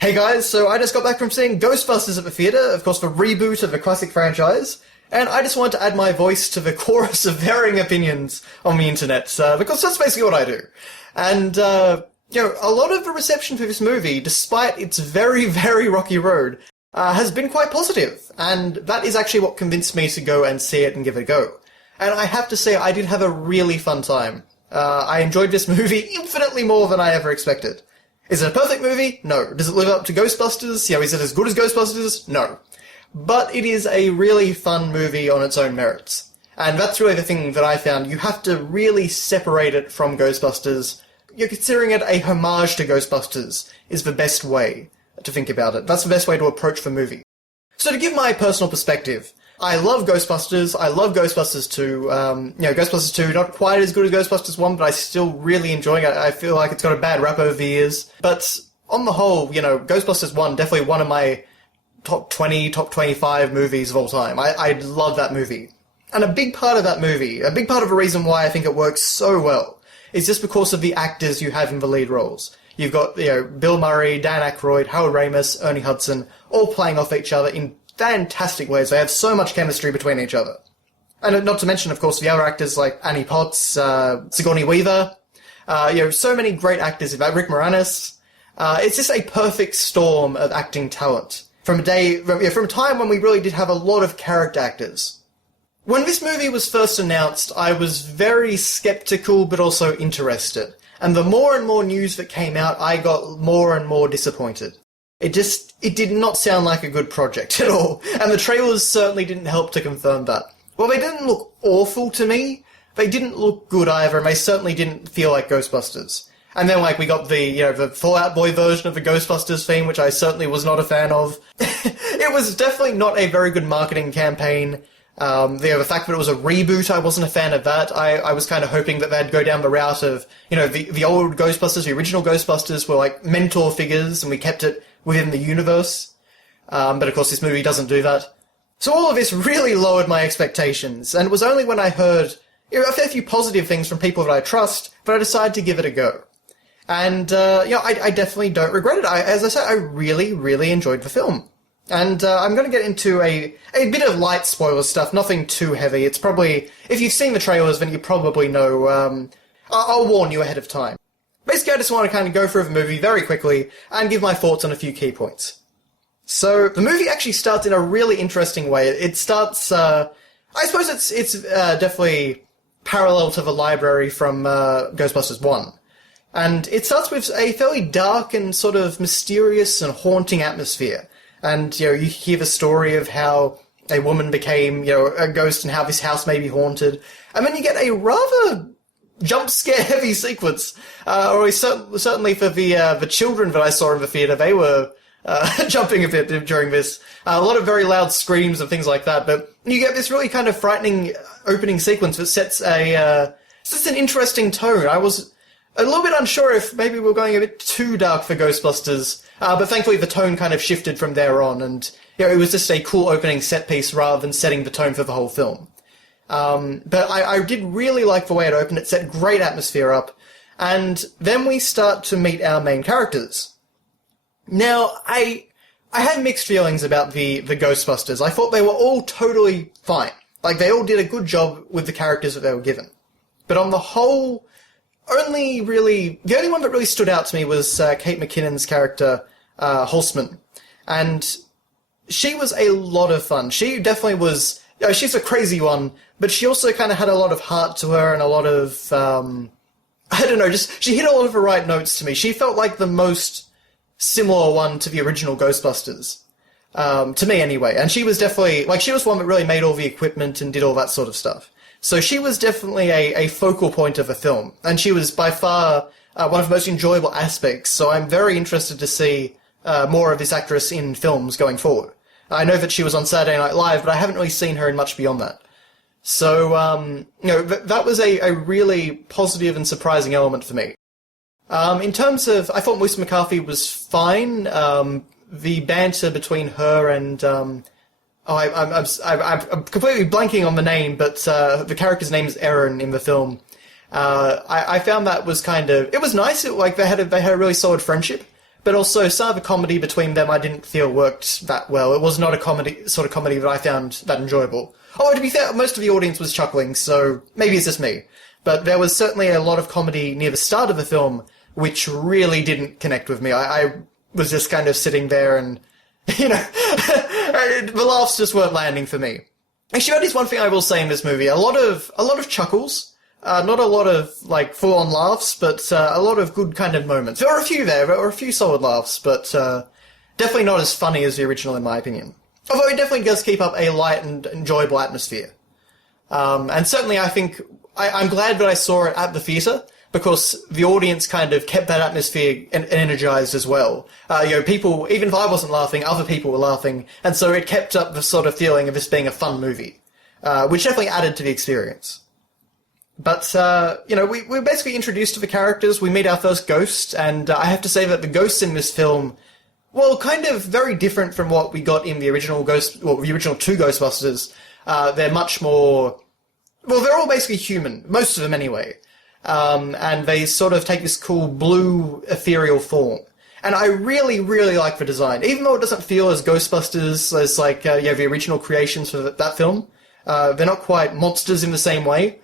Hey guys, so I just got back from seeing Ghostbusters at the theatre, of course the reboot of the classic franchise, and I just wanted to add my voice to the chorus of varying opinions on the internet, because that's basically what I do. And, a lot of the reception for this movie, despite its very, very rocky road, has been quite positive, and that is actually what convinced me to go and see it and give it a go. And I have to say, I did have a really fun time. I enjoyed this movie infinitely more than I ever expected. Is it a perfect movie? No. Does it live up to Ghostbusters? Is it as good as Ghostbusters? No. But it is a really fun movie on its own merits. And that's really the thing that I found. You have to really separate it from Ghostbusters. You're considering it a homage to Ghostbusters is the best way to think about it. That's the best way to approach the movie. So to give my personal perspective, I love Ghostbusters. I love Ghostbusters 2. Ghostbusters 2, not quite as good as Ghostbusters 1, but I still really enjoying it. I feel like it's got a bad rap over the years. But on the whole, Ghostbusters 1, definitely one of my top 20, top 25 movies of all time. I love that movie. And a big part of that movie, a big part of the reason why I think it works so well, is just because of the actors you have in the lead roles. You've got, Bill Murray, Dan Aykroyd, Harold Ramis, Ernie Hudson, all playing off each other in fantastic ways. They have so much chemistry between each other. And not to mention, of course, the other actors like Annie Potts, Sigourney Weaver, so many great actors, Rick Moranis. It's just a perfect storm of acting talent. From a time when we really did have a lot of character actors. When this movie was first announced, I was very skeptical but also interested. And the more and more news that came out, I got more and more disappointed. It did not sound like a good project at all, and the trailers certainly didn't help to confirm that. Well, they didn't look awful to me, they didn't look good either, and they certainly didn't feel like Ghostbusters. And then, we got the Fall Out Boy version of the Ghostbusters theme, which I certainly was not a fan of. It was definitely not a very good marketing campaign. The fact that it was a reboot, I wasn't a fan of that. I was kind of hoping that they'd go down the route of, the old Ghostbusters, the original Ghostbusters were like mentor figures, and we kept it within the universe. But of course this movie doesn't do that. So all of this really lowered my expectations, and it was only when I heard a fair few positive things from people that I trust that I decided to give it a go. And, I definitely don't regret it. As I said, I really, really enjoyed the film. And I'm going to get into a bit of light spoiler stuff, nothing too heavy. It's probably, if you've seen the trailers, then you probably know. I'll warn you ahead of time. Basically, I just want to kind of go through the movie very quickly and give my thoughts on a few key points. So, the movie actually starts in a really interesting way. It starts, I suppose it's definitely parallel to the library from Ghostbusters 1. And it starts with a fairly dark and sort of mysterious and haunting atmosphere. And, you hear the story of how a woman became, a ghost and how this house may be haunted. And then you get a rather jump scare heavy sequence. Or certainly for the children that I saw in the theatre, they were jumping a bit during this. A lot of very loud screams and things like that. But you get this really kind of frightening opening sequence that sets an interesting tone. I was a little bit unsure if maybe we were going a bit too dark for Ghostbusters, but thankfully the tone kind of shifted from there on, and it was just a cool opening set piece rather than setting the tone for the whole film. But I did really like the way it opened. It set great atmosphere up, and then we start to meet our main characters. Now, I had mixed feelings about the Ghostbusters. I thought they were all totally fine. They all did a good job with the characters that they were given. But on the whole, the only one that really stood out to me was Kate McKinnon's character, Holtzman. And she was a lot of fun. She definitely was, she's a crazy one, but she also kind of had a lot of heart to her and a lot of, she hit a lot of the right notes to me. She felt like the most similar one to the original Ghostbusters. To me anyway. And she was definitely, she was one that really made all the equipment and did all that sort of stuff. So she was definitely a focal point of the film, and she was by far one of the most enjoyable aspects, so I'm very interested to see more of this actress in films going forward. I know that she was on Saturday Night Live, but I haven't really seen her in much beyond that. So, that was a really positive and surprising element for me. In terms of, I thought Melissa McCarthy was fine. The banter between her and I'm completely blanking on the name, but the character's name is Erin in the film. I found that was kind of, it was nice. They had a really solid friendship. but also some of the comedy between them I didn't feel worked that well. It was not a sort of comedy that I found that enjoyable. Oh, to be fair, most of the audience was chuckling, so maybe it's just me. But there was certainly a lot of comedy near the start of the film which really didn't connect with me. I was just kind of sitting there and, the laughs just weren't landing for me. Actually, that is one thing I will say in this movie. A lot of chuckles. Not a lot of, full-on laughs, but a lot of good kind of moments. There were a few there. There were a few solid laughs, but definitely not as funny as the original, in my opinion. Although it definitely does keep up a light and enjoyable atmosphere. And certainly I think I'm glad that I saw it at the theatre, because the audience kind of kept that atmosphere energized as well. People, even if I wasn't laughing, other people were laughing, and so it kept up the sort of feeling of this being a fun movie, which definitely added to the experience. But, we were basically introduced to the characters, we meet our first ghost, and I have to say that the ghosts in this film, well, kind of very different from what we got in the original the original two Ghostbusters. They're much more, well, they're all basically human, most of them anyway. And they sort of take this cool blue ethereal form. And I really, really like the design. Even though it doesn't feel as Ghostbusters as, the original creations for that film, they're not quite monsters in the same way.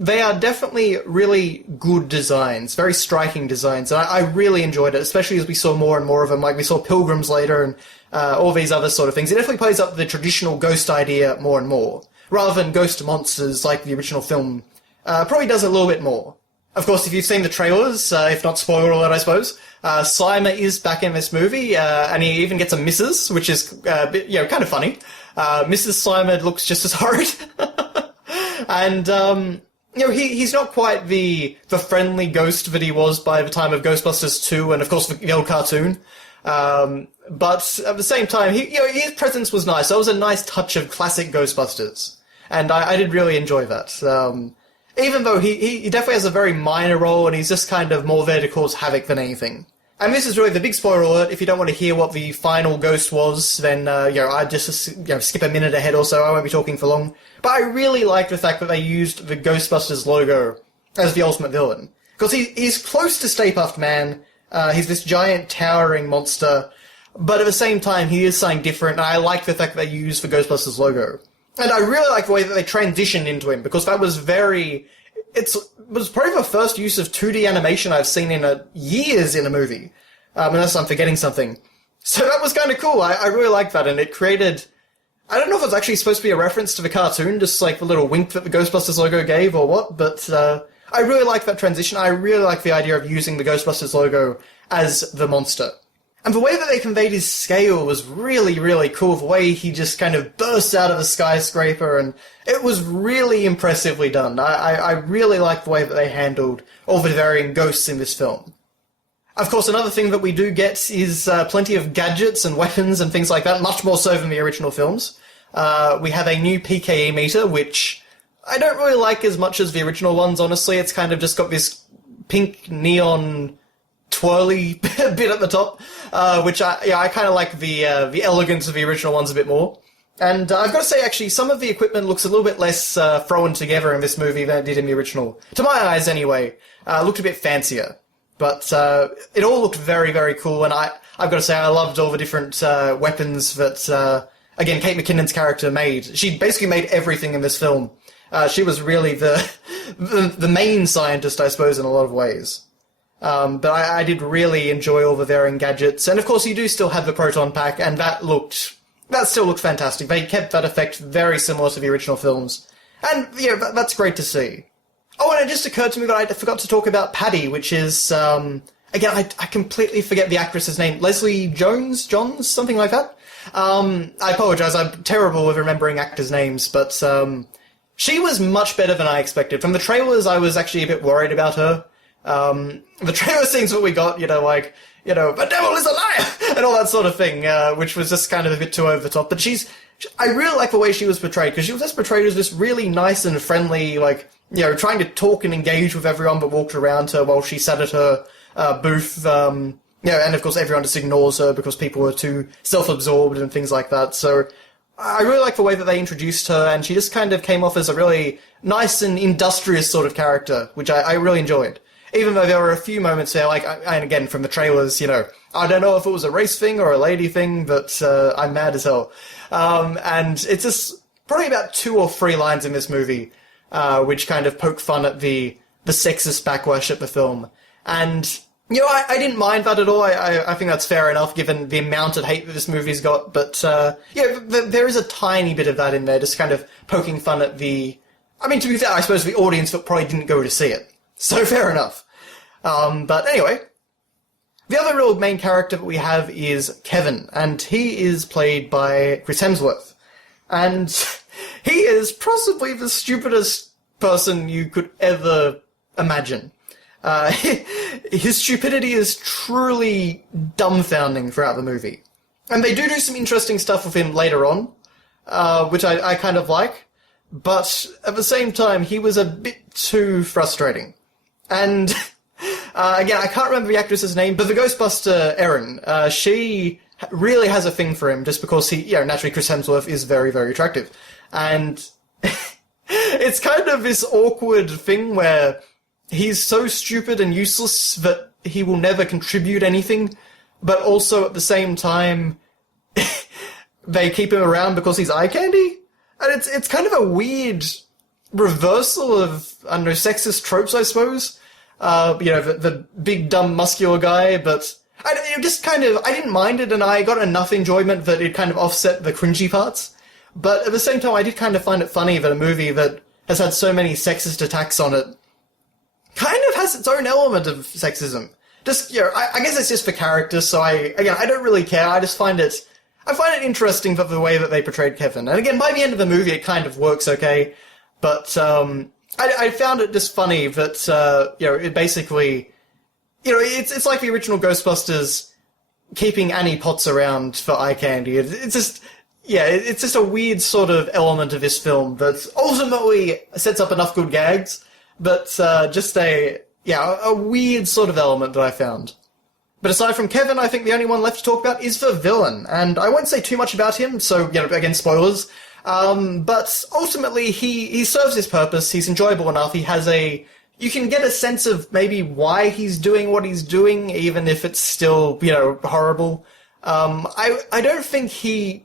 They are definitely really good designs, very striking designs, and I really enjoyed it, especially as we saw more and more of them. Like, we saw pilgrims later and all these other sort of things. It definitely plays up the traditional ghost idea more and more, rather than ghost monsters like the original film. Probably does a little bit more. Of course, if you've seen the trailers, if not spoiler alert, I suppose, Slimer is back in this movie, and he even gets a Mrs., which is, kind of funny. Mrs. Slimer looks just as horrid. And, he's not quite the friendly ghost that he was by the time of Ghostbusters 2 and, of course, the old cartoon. But at the same time, his presence was nice. That was a nice touch of classic Ghostbusters. And I did really enjoy that. Even though he definitely has a very minor role and he's just kind of more there to cause havoc than anything. And this is really the big spoiler alert. If you don't want to hear what the final ghost was, then, I'd just, skip a minute ahead or so. I won't be talking for long. But I really like the fact that they used the Ghostbusters logo as the ultimate villain. Because he's close to Stay Puft Man. He's this giant, towering monster. But at the same time, he is something different. And I like the fact that they used the Ghostbusters logo. And I really like the way that they transitioned into him, because that was it was probably the first use of 2D animation I've seen in years in a movie. Unless I'm forgetting something. So that was kind of cool. I really liked that, and it created, I don't know if it was actually supposed to be a reference to the cartoon, just like the little wink that the Ghostbusters logo gave or what, but I really like that transition. I really like the idea of using the Ghostbusters logo as the monster. And the way that they conveyed his scale was really, really cool. The way he just kind of bursts out of a skyscraper, and it was really impressively done. I really like the way that they handled all the varying ghosts in this film. Of course, another thing that we do get is plenty of gadgets and weapons and things like that, much more so than the original films. We have a new PKE meter, which I don't really like as much as the original ones, honestly. It's kind of just got this pink neon twirly bit at the top, which I kind of like the elegance of the original ones a bit more. And I've got to say, actually, some of the equipment looks a little bit less thrown together in this movie than it did in the original. To my eyes, anyway. Looked a bit fancier. But it all looked very, very cool, and I've got to say, I loved all the different weapons that, again, Kate McKinnon's character made. She basically made everything in this film. She was really the main scientist, I suppose, in a lot of ways. But I did really enjoy all the varying gadgets. And of course, you do still have the proton pack, and that still looked fantastic. They kept that effect very similar to the original films. And, that's great to see. Oh, and it just occurred to me that I forgot to talk about Paddy, which is, again, I completely forget the actress's name. Leslie Johns, something like that? I apologize, I'm terrible with remembering actors' names, but, she was much better than I expected. From the trailers, I was actually a bit worried about her. The trailer scenes that we got, the devil is a liar! And all that sort of thing, which was just kind of a bit too over the top. But I really like the way she was portrayed, because she was just portrayed as this really nice and friendly, trying to talk and engage with everyone that walked around her while she sat at her booth. And of course everyone just ignores her because people are too self-absorbed and things like that. So I really like the way that they introduced her, and she just kind of came off as a really nice and industrious sort of character, which I really enjoyed. Even though there were a few moments there, like, and again, from the trailers, I don't know if it was a race thing or a lady thing, but I'm mad as hell. And it's just probably about 2 or 3 lines in this movie, which kind of poke fun at the sexist backlash at the film. And, I didn't mind that at all. I think that's fair enough, given the amount of hate that this movie's got. But, there is a tiny bit of that in there, just kind of poking fun at the... I mean, to be fair, I suppose the audience that probably didn't go to see it. So fair enough. But anyway, the other real main character that we have is Kevin, and he is played by Chris Hemsworth. And he is possibly the stupidest person you could ever imagine. His stupidity is truly dumbfounding throughout the movie. And they do some interesting stuff with him later on, which I kind of like. But at the same time, he was a bit too frustrating. And again, I can't remember the actress's name, but the Ghostbuster Erin, she really has a thing for him just because he, naturally Chris Hemsworth is very, very attractive. And it's kind of this awkward thing where he's so stupid and useless that he will never contribute anything, but also at the same time, they keep him around because he's eye candy? And it's kind of a weird reversal of, I don't know, sexist tropes, I suppose. The big, dumb, muscular guy, but I didn't mind it, and I got enough enjoyment that it kind of offset the cringy parts. But at the same time, I did kind of find it funny that a movie that has had so many sexist attacks on it kind of has its own element of sexism. Just, I guess it's just for character, so I don't really care. I find it interesting for the way that they portrayed Kevin. And again, by the end of the movie, it kind of works okay. But, I found it just funny that, it basically, it's like the original Ghostbusters keeping Annie Potts around for eye candy. It's just a weird sort of element of this film that ultimately sets up enough good gags, but, just a weird sort of element that I found. But aside from Kevin, I think the only one left to talk about is the villain, and I won't say too much about him, so, again, spoilers. But ultimately, he serves his purpose, he's enjoyable enough, you can get a sense of maybe why he's doing what he's doing, even if it's still, horrible. I think he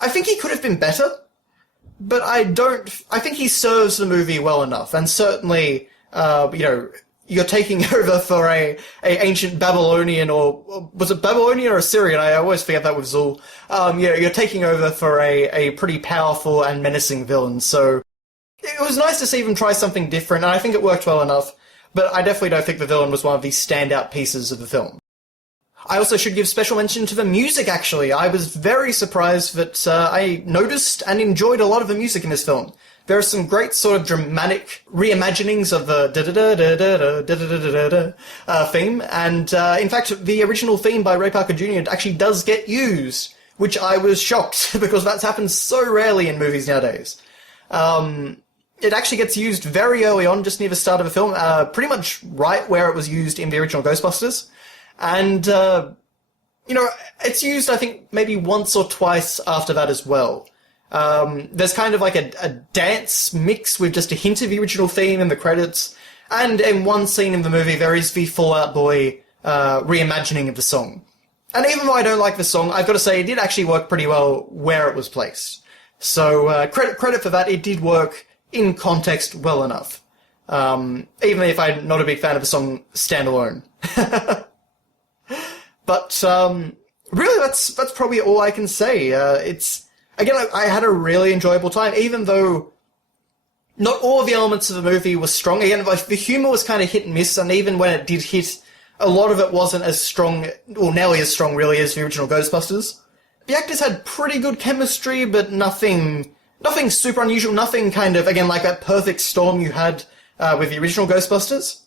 could have been better, but I think he serves the movie well enough, and certainly, you're taking over for a ancient Babylonian, or was it Babylonian or Assyrian? I always forget that with Zul. You're taking over for a pretty powerful and menacing villain, so it was nice to see them try something different, and I think it worked well enough, but I definitely don't think the villain was one of the standout pieces of the film. I also should give special mention to the music, actually. I was very surprised that I noticed and enjoyed a lot of the music in this film. There are some great sort of dramatic reimaginings of the da-da-da-da-da-da-da-da-da-da theme, and in fact, the original theme by Ray Parker Jr. actually does get used, which I was shocked, because that's happened so rarely in movies nowadays. It actually gets used very early on, just near the start of the film, pretty much right where it was used in the original Ghostbusters, and, it's used, I think, maybe once or twice after that as well. There's kind of like a dance mix with just a hint of the original theme in the credits, and in one scene in the movie there is the Fall Out Boy reimagining of the song. And even though I don't like the song, I've got to say it did actually work pretty well where it was placed. So credit for that, it did work in context well enough. Even if I'm not a big fan of the song standalone. But really that's probably all I can say. Again, I had a really enjoyable time, even though not all of the elements of the movie were strong. Again, the humour was kind of hit and miss, and even when it did hit, a lot of it wasn't as strong, or nearly as strong, really, as the original Ghostbusters. The actors had pretty good chemistry, but nothing super unusual, nothing kind of, again, like that perfect storm you had with the original Ghostbusters.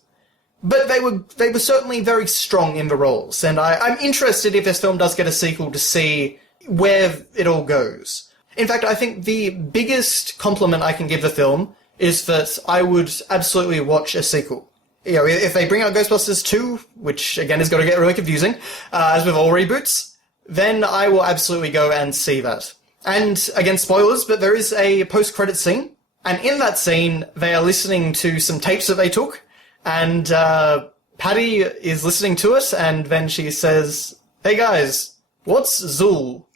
But they were certainly very strong in the roles, and I'm interested if this film does get a sequel to see where it all goes. In fact, I think the biggest compliment I can give the film is that I would absolutely watch a sequel. If they bring out Ghostbusters 2, which again is going to get really confusing, as with all reboots, then I will absolutely go and see that. And again, spoilers, but there is a post-credit scene, and in that scene, they are listening to some tapes that they took, And Patty is listening to it, and then she says, "Hey guys, what's Zool?"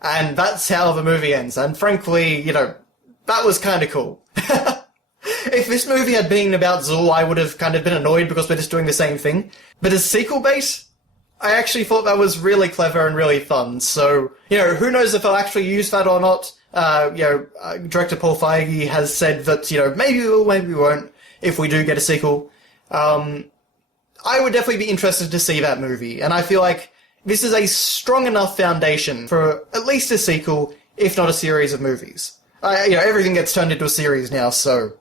And that's how the movie ends. And frankly, that was kind of cool. If this movie had been about Zool, I would have kind of been annoyed because we're just doing the same thing. But as sequel bait, I actually thought that was really clever and really fun. So, who knows if they'll actually use that or not. Director Paul Feige has said that, maybe we will, maybe we won't, if we do get a sequel. I would definitely be interested to see that movie. And I feel like this is a strong enough foundation for at least a sequel, if not a series of movies. Everything gets turned into a series now, so...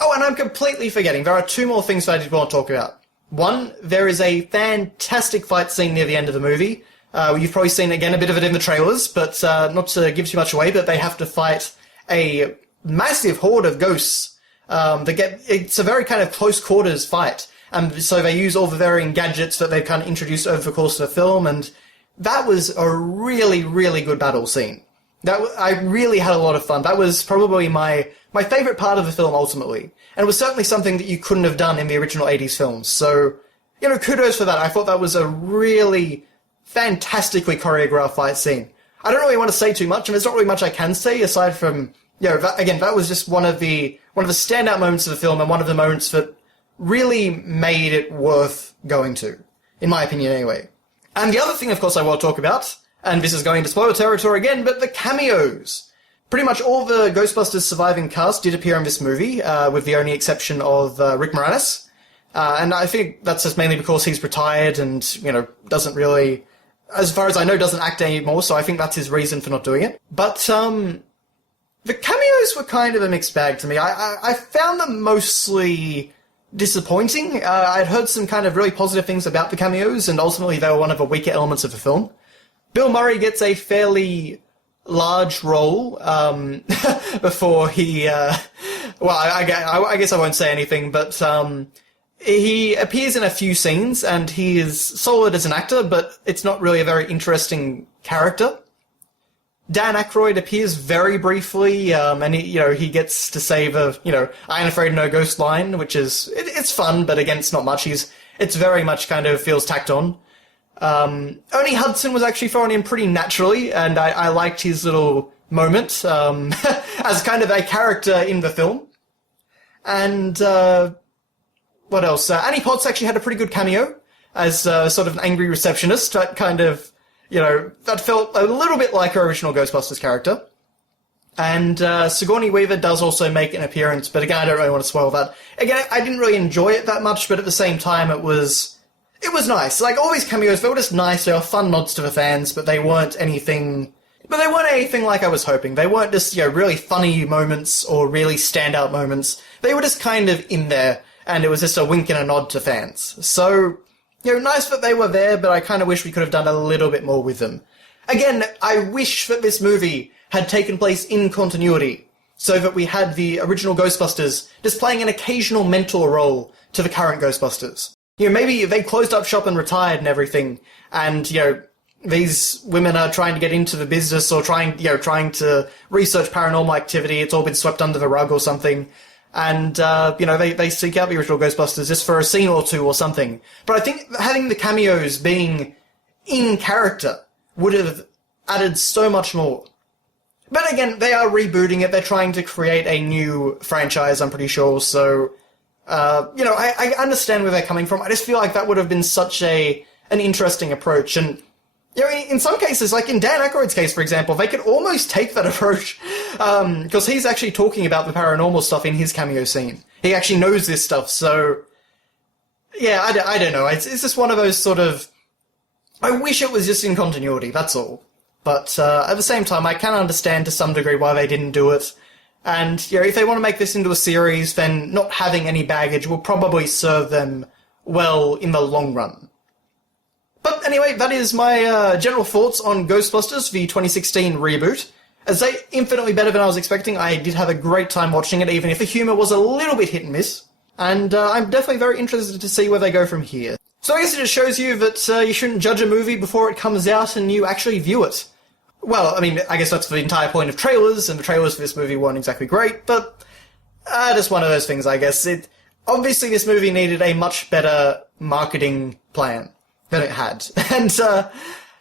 Oh, and I'm completely forgetting. There are two more things that I did want to talk about. One, there is a fantastic fight scene near the end of the movie. You've probably seen, again, a bit of it in the trailers, but not to give too much away, but they have to fight a massive horde of ghosts. It's a very kind of close quarters fight. And so they use all the varying gadgets that they've kind of introduced over the course of the film, and that was a really, really good battle scene. I really had a lot of fun. That was probably my favourite part of the film, ultimately. And it was certainly something that you couldn't have done in the original 80s films. So, kudos for that. I thought that was a really fantastically choreographed fight scene. I don't really want to say too much, and there's not really much I can say, aside from, that was just one of the standout moments of the film, and one of the moments that really made it worth going to. In my opinion, anyway. And the other thing, of course, I want to talk about, and this is going into spoiler territory again, but the cameos. Pretty much all the Ghostbusters surviving cast did appear in this movie, with the only exception of Rick Moranis. And I think that's just mainly because he's retired and, doesn't really, as far as I know, doesn't act anymore, so I think that's his reason for not doing it. But, the cameos were kind of a mixed bag to me. I found them mostly disappointing. I'd heard some kind of really positive things about the cameos, and ultimately they were one of the weaker elements of the film. Bill Murray gets a fairly large role before he... I guess I won't say anything, but he appears in a few scenes, and he is solid as an actor, but it's not really a very interesting character. Dan Aykroyd appears very briefly, and he gets to say the, I ain't afraid no ghost line, which is, it's fun, but again, it's not much. It's very much kind of feels tacked on. Ernie Hudson was actually thrown in pretty naturally, and I liked his little moment, as kind of a character in the film. And, what else? Annie Potts actually had a pretty good cameo as, sort of an angry receptionist, that kind of, that felt a little bit like her original Ghostbusters character. And Sigourney Weaver does also make an appearance, but again, I don't really want to spoil that. Again, I didn't really enjoy it that much, but at the same time, it was nice. Like, all these cameos, they were just nice, they were fun nods to the fans, but they weren't anything like I was hoping. They weren't just, really funny moments or really standout moments. They were just kind of in there, and it was just a wink and a nod to fans. So... nice that they were there, but I kind of wish we could have done a little bit more with them. Again, I wish that this movie had taken place in continuity, so that we had the original Ghostbusters just playing an occasional mentor role to the current Ghostbusters. Maybe they closed up shop and retired and everything, and, these women are trying to get into the business or trying to research paranormal activity. It's all been swept under the rug or something. And, they seek out the original Ghostbusters just for a scene or two or something. But I think having the cameos being in character would have added so much more. But again, they are rebooting it. They're trying to create a new franchise, I'm pretty sure. So, I understand where they're coming from. I just feel like that would have been such an interesting approach. And, in some cases, like in Dan Aykroyd's case, for example, they could almost take that approach, because he's actually talking about the paranormal stuff in his cameo scene. He actually knows this stuff, so... Yeah, I don't know. It's just one of those sort of... I wish it was just in continuity, that's all. But at the same time, I can understand to some degree why they didn't do it. And, if they want to make this into a series, then not having any baggage will probably serve them well in the long run. But anyway, that is my general thoughts on Ghostbusters, the 2016 reboot. As they infinitely better than I was expecting. I did have a great time watching it, even if the humour was a little bit hit and miss. And I'm definitely very interested to see where they go from here. So I guess it just shows you that you shouldn't judge a movie before it comes out and you actually view it. Well, I mean, I guess that's the entire point of trailers, and the trailers for this movie weren't exactly great, but just one of those things, I guess. obviously this movie needed a much better marketing plan than it had. And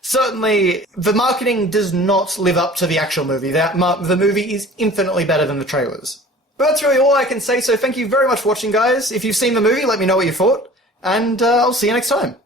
certainly the marketing does not live up to the actual movie. The movie is infinitely better than the trailers. But that's really all I can say, so thank you very much for watching, guys. If you've seen the movie, let me know what you thought, and I'll see you next time.